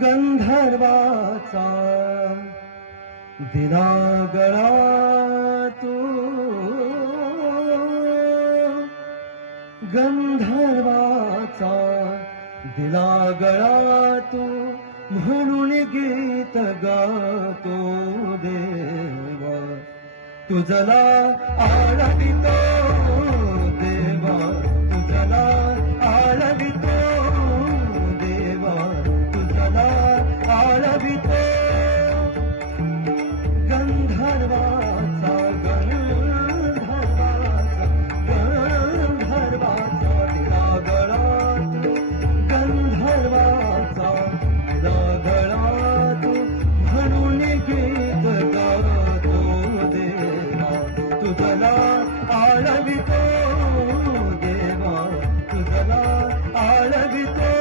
गंधर्वाचा दिला गळा तू, गंधर्वाचा दिला गळा तू, म्हणून गीत गातो देवा तुझला आळवितो, देवा तुझला आळवितो, देवा तुझला आळवितो. गंधर्वाचा गंधर्वाचा गंधर्वाचा दिला गळा तू, गंधर्वाचा दिला गळा तू, म्हणून गीत गातो देवा तुझला आळवितो, देवा तुझला आळवितो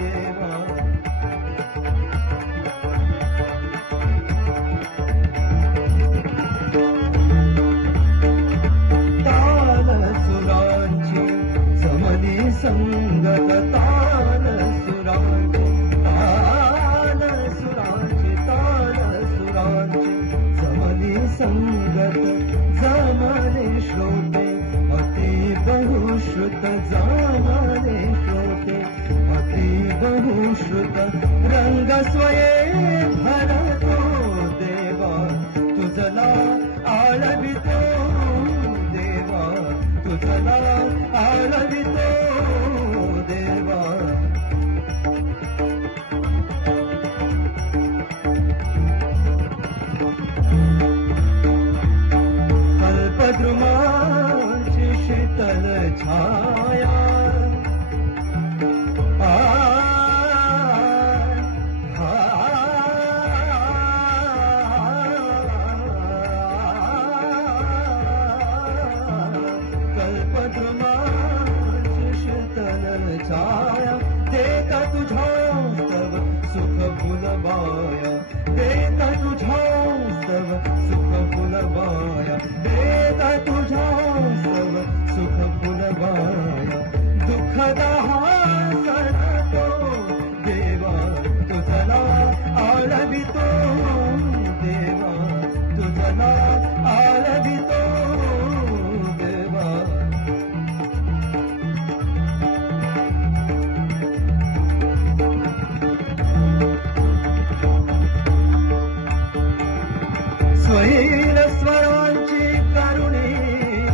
देवा. ताल सुरांची समली संगत, ताल सुरांची, ताल सुरांची, ताल सुरांची समली संगत, जमले श्रोते अति बहुश्रुत, जमले श्रोते अति बहुश्रुत, रंग स्वये भरतो देवा तुझला आळवितो, देवा तुझला आळवितो देवा. कल्पद्रुमाची शीतल छाया, कल्पद्रुमाची शीतल छाया, देता तुझ्या स्तव सुख फुलबाया, देता तुझ्या स्तव सुख फुलबाया, देता तुझ्या स्तव सुख फुलबाया. दुःखदा सणतो देवा तुझला आळवितो, देवा तुझला आळवितो देवा. स्वैर स्वरांची करुणी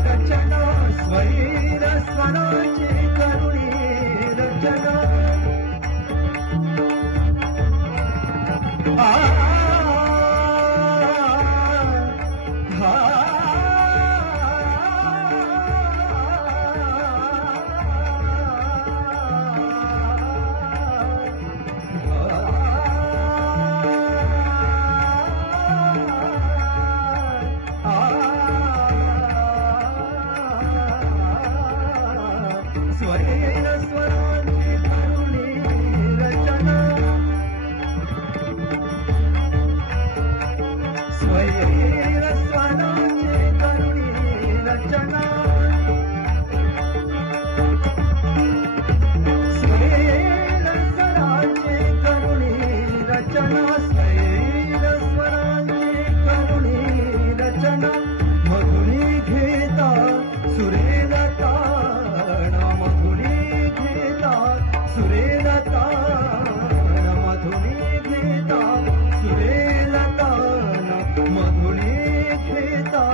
रचना, स्वैर स्वरांची करुणी रचना, स्वैर स्वरांची करुणी रचना, स्वैर स्वरांची करुणी रचना, स्वैर स्वरांची करुणी रचना, स्वैर स्वरांची करुणी रचना. मधुरी घेता सुरेल ताण, मधुरी घेता सुरेल ताण, मधुरी घेता सुरेल ताण, मधुरी घेता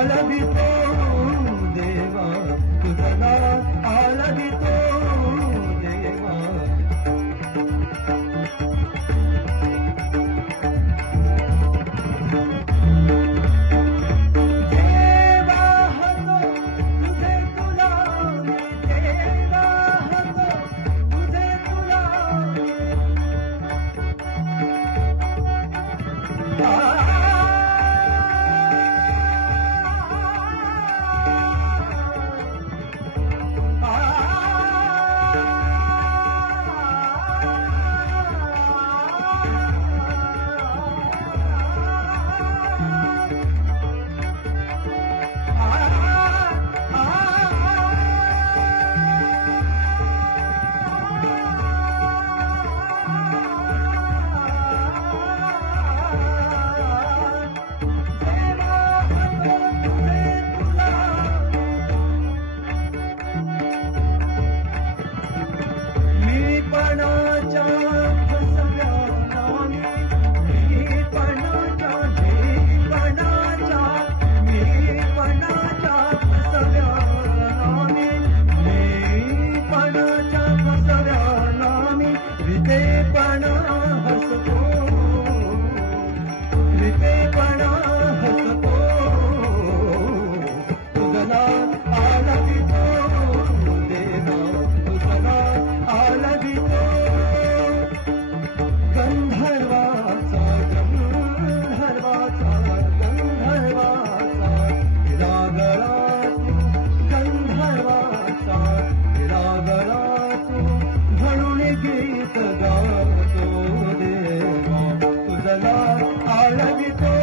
आळवितो देवा तुझला आळवितो देवा देवा हतो तुझे तुला देवा हतो तुझे तुला गीत गातो देवा तुझला आळवितो